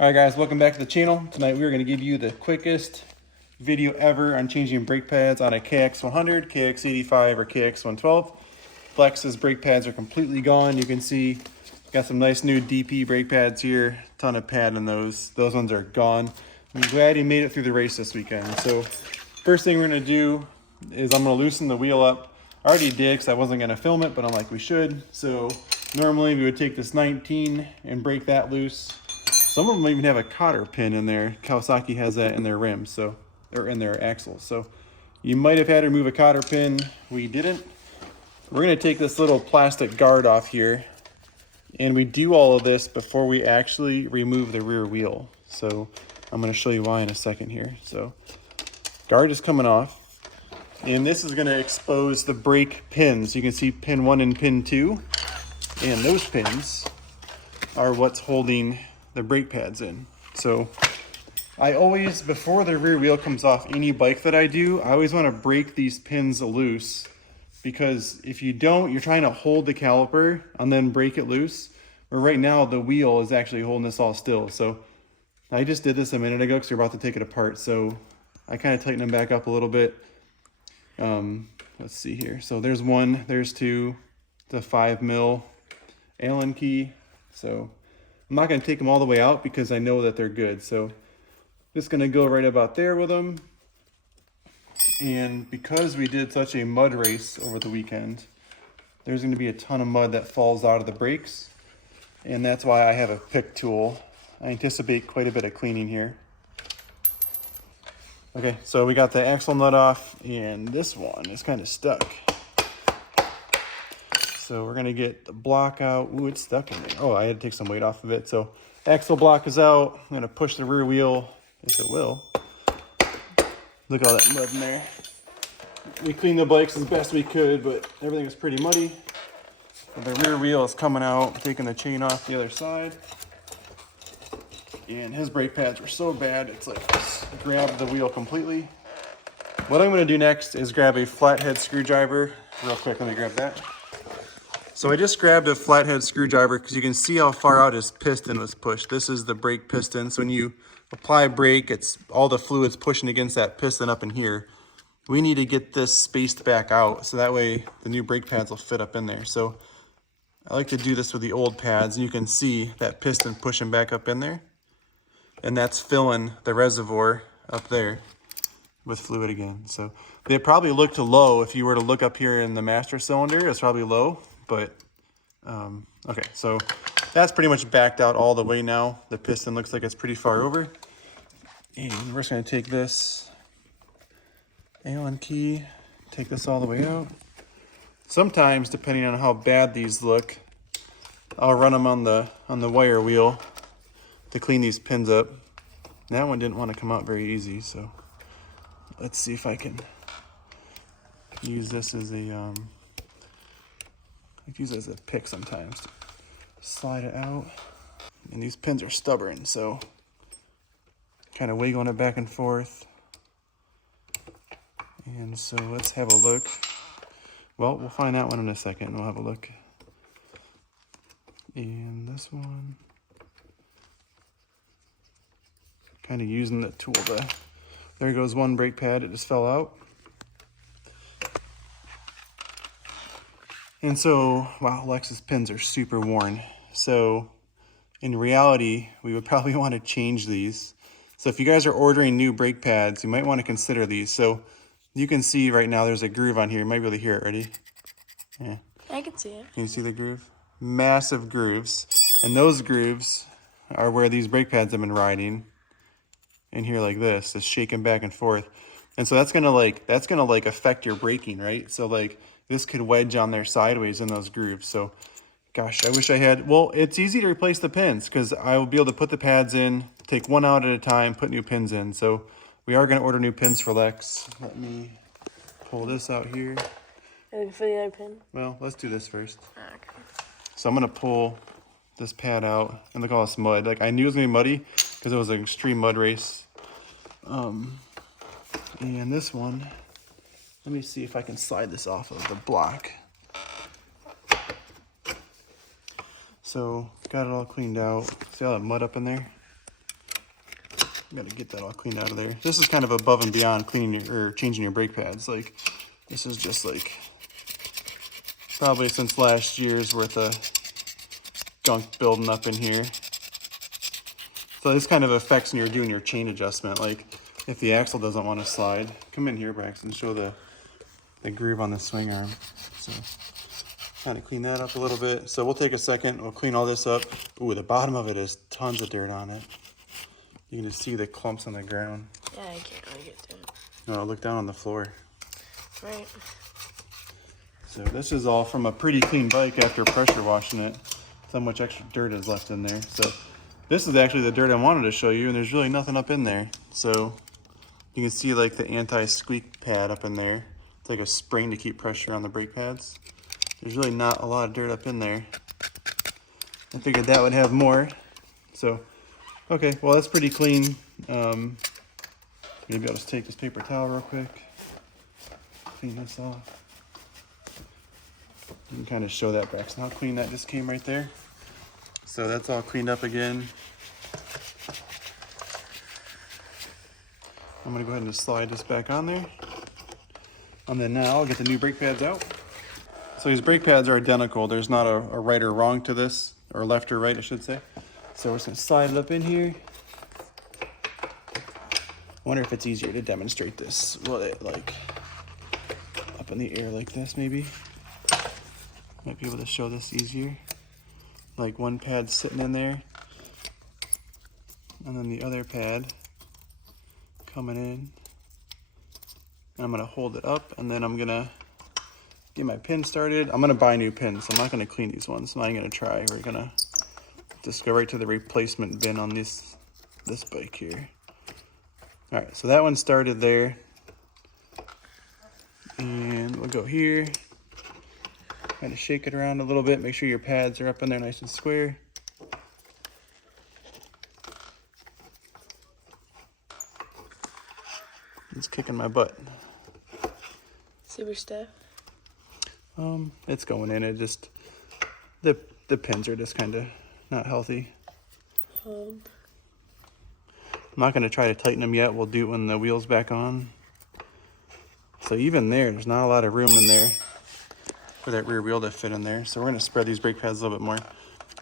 Alright guys, welcome back to the channel. Tonight we are going to give you the quickest video ever on changing brake pads on a KX 100, KX 85, or KX 112. Flex's brake pads are completely gone. You can see got some nice new DP brake pads here. Ton of pad in those. Those ones are gone. I'm glad he made it through the race this weekend. So first thing we're going to do is I'm going to loosen the wheel up. I already did because I wasn't going to film it, but I'm like we should. So normally we would take this 19 and break that loose. Some of them even have a cotter pin in there. Kawasaki has that in their rims, so, or in their axles. So you might have had to remove a cotter pin. We didn't. We're gonna take this little plastic guard off here, and we do all of this before we actually remove the rear wheel. So I'm gonna show you why in a second here. So guard is coming off, and this is gonna expose the brake pins. You can see pin 1 and pin 2, and those pins are what's holding the brake pads in. So I always, before the rear wheel comes off any bike that I do, I always want to break these pins loose, because if you don't, you're trying to hold the caliper and then break it loose. But right now the wheel is actually holding this all still. So I just did this a minute ago because we're about to take it apart. So I kind of tighten them back up a little bit. Let's see here. So there's 1, there's 2, the 5mm Allen key. So I'm not going to take them all the way out because I know that they're good. So just going to go right about there with them. And because we did such a mud race over the weekend, there's going to be a ton of mud that falls out of the brakes. And that's why I have a pick tool. I anticipate quite a bit of cleaning here. Okay, so we got the axle nut off, and this one is kind of stuck. So we're gonna get the block out. Ooh, it's stuck in there. Oh, I had to take some weight off of it. So axle block is out. I'm gonna push the rear wheel, if it will. Look at all that mud in there. We cleaned the bikes as best we could, but everything is pretty muddy. And the rear wheel is coming out, taking the chain off the other side. And his brake pads were so bad, it's like just grabbed the wheel completely. What I'm gonna do next is grab a flathead screwdriver. Real quick, let me grab that. So I just grabbed a flathead screwdriver because you can see how far out his piston was pushed. This is the brake piston. So when you apply brake, it's all the fluid's pushing against that piston up in here. We need to get this spaced back out so that way the new brake pads will fit up in there. So I like to do this with the old pads, and you can see that piston pushing back up in there. And that's filling the reservoir up there with fluid again. So they probably look too low. If you were to look up here in the master cylinder, it's probably low. But, okay, so that's pretty much backed out all the way now. The piston looks like it's pretty far over. And we're just gonna take this Allen key, take this all the way out. Sometimes, depending on how bad these look, I'll run them on the wire wheel to clean these pins up. That one didn't want to come out very easy, so let's see if I can use this as a, I use it as a pick sometimes to slide it out. And these pins are stubborn, so kind of wiggling it back and forth. And so let's have a look. Well, we'll find that one in a second, and we'll have a look. And this one, kind of using the tool to, there goes one brake pad, it just fell out. And so, wow, Lexus pins are super worn. So in reality, we would probably want to change these. So if you guys are ordering new brake pads, you might want to consider these. So you can see right now there's a groove on here. You might be able to hear it. Ready? Yeah. I can see it. Can you see the groove? Massive grooves. And those grooves are where these brake pads have been riding. In here like this, it's shaking back and forth. And so that's gonna affect your braking, right? So like this could wedge on there sideways in those grooves. So gosh, I wish I had, well, it's easy to replace the pins because I will be able to put the pads in, take one out at a time, put new pins in. So we are gonna order new pins for Lex. Let me pull this out here. And for the other pin? Well, let's do this first. Okay. So I'm gonna pull this pad out, and look at all this mud. Like I knew it was gonna be muddy because it was an extreme mud race. And this one, let me see if I can slide this off of the block. So got it all cleaned out. See all that mud up in there? Got to get that all cleaned out of there. This is kind of above and beyond cleaning your, or changing your brake pads. Like, this is just like probably since last year's worth of gunk building up in here. So this kind of affects when you're doing your chain adjustment. Like if the axle doesn't want to slide, come in here, Braxton, show the groove on the swing arm. So kind of clean that up a little bit. So we'll take a second, we'll clean all this up. Ooh, the bottom of it is tons of dirt on it. You can just see the clumps on the ground. Yeah, I can't really get to it. No, look down on the floor. Right. So this is all from a pretty clean bike after pressure washing it. That's how much extra dirt is left in there. So this is actually the dirt I wanted to show you, and there's really nothing up in there. So you can see like the anti-squeak pad up in there. It's like a spring to keep pressure on the brake pads. There's really not a lot of dirt up in there. I figured that would have more. So, okay, well that's pretty clean. Maybe I'll just take this paper towel real quick. Clean this off. You can kind of show that back. So how clean that just came right there. So that's all cleaned up again. I'm gonna go ahead and just slide this back on there. And then now I'll get the new brake pads out. So these brake pads are identical. There's not a right or wrong to this, or left or right, I should say. So we're just gonna slide it up in here. I wonder if it's easier to demonstrate this. Will it like up in the air like this maybe? Might be able to show this easier. Like one pad sitting in there, and then the other pad coming in. And I'm gonna hold it up, and then I'm gonna get my pin started. I'm gonna buy new pins. I'm not gonna clean these ones. I'm not gonna try. We're gonna just go right to the replacement bin on this bike here. All right, so that one started there, and we'll go here. Kind of shake it around a little bit. Make sure your pads are up in there nice and square. It's kicking my butt. Super stiff. It's going in. It just the pins are just kind of not healthy. Hold. I'm not going to try to tighten them yet. We'll do it when the wheel's back on. So even there's not a lot of room in there for that rear wheel to fit in there. So we're going to spread these brake pads a little bit more.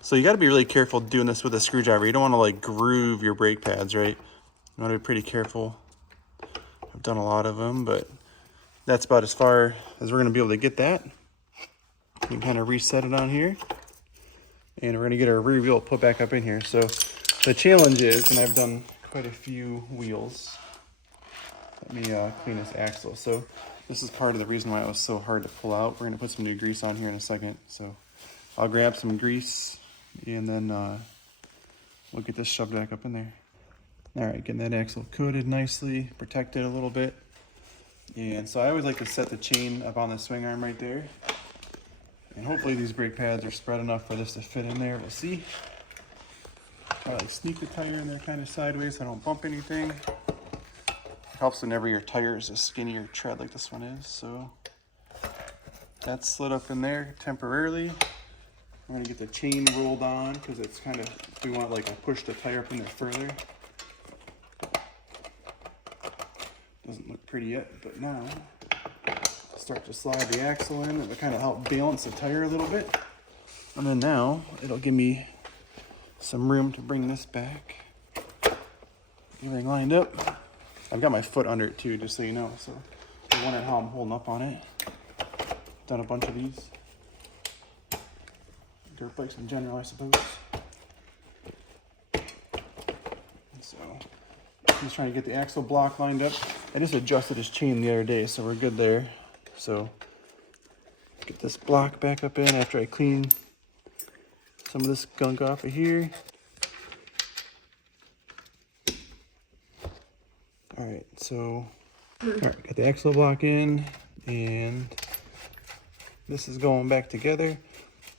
So you got to be really careful doing this with a screwdriver. You don't want to like groove your brake pads, right? You want to be pretty careful. I've done a lot of them, but that's about as far as we're going to be able to get that. You can kind of reset it on here. And we're going to get our rear wheel put back up in here. So the challenge is, and I've done quite a few wheels. Let me clean this axle. So this is part of the reason why it was so hard to pull out. We're going to put some new grease on here in a second. So I'll grab some grease, and then we'll get this shoved back up in there. All right, getting that axle coated nicely, protected a little bit. And so I always like to set the chain up on the swing arm right there. And hopefully these brake pads are spread enough for this to fit in there. We'll see. Try to like sneak the tire in there kind of sideways so I don't bump anything. It helps whenever your tire is a skinnier tread like this one is. So that's slid up in there temporarily. I'm gonna get the chain rolled on because it's kind of, we want like to push the tire up in there further. Doesn't look pretty yet, but now start to slide the axle in. It will kind of help balance the tire a little bit. And then now it'll give me some room to bring this back. Everything lined up. I've got my foot under it too, just so you know. So you wonder how I'm holding up on it. Done a bunch of these. Dirt bikes in general, I suppose. So he's trying to get the axle block lined up. I just adjusted his chain the other day, so we're good there. So get this block back up in after I clean some of this gunk off of here. All right, so got the axle block in, and this is going back together.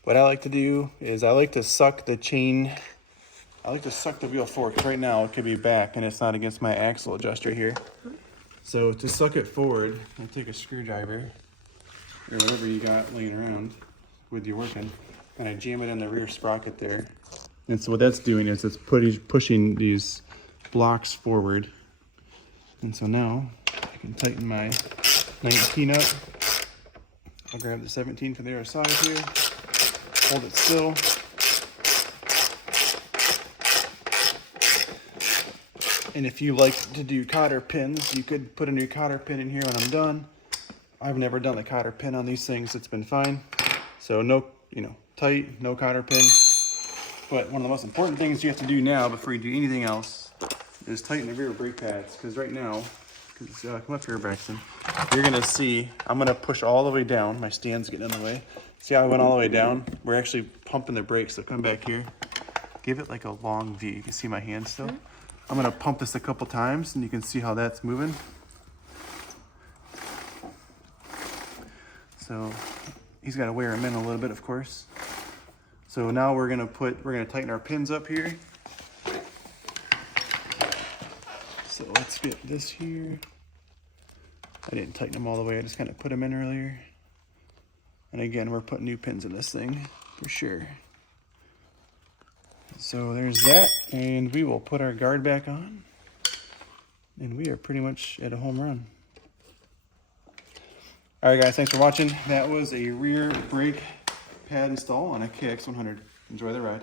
What I like to do is I like to suck the chain. I like to suck the wheel forward, because right now it could be back and it's not against my axle adjuster here. So to suck it forward, I take a screwdriver or whatever you got laying around with you working, and I jam it in the rear sprocket there. And so what that's doing is it's pushing these blocks forward. And so now I can tighten my 19 up. I'll grab the 17 from the other side here, hold it still. And if you like to do cotter pins, you could put a new cotter pin in here when I'm done. I've never done the cotter pin on these things, it's been fine. So no, tight, no cotter pin. But one of the most important things you have to do now before you do anything else is tighten the rear brake pads. Because right now, come up here, Braxton, you're gonna see, I'm gonna push all the way down. My stand's getting in the way. See how I went all the way down? We're actually pumping the brakes, so come back here. Give it like a long V. You can see my hand still. I'm gonna pump this a couple times and you can see how that's moving. So he's gotta wear them in a little bit, of course. So now we're gonna tighten our pins up here. So let's get this here. I didn't tighten them all the way, I just kind of put them in earlier. And again, we're putting new pins in this thing for sure. So there's that, and we will put our guard back on. And we are pretty much at a home run. All right, guys, thanks for watching. That was a rear brake pad install on a KX 100. Enjoy the ride.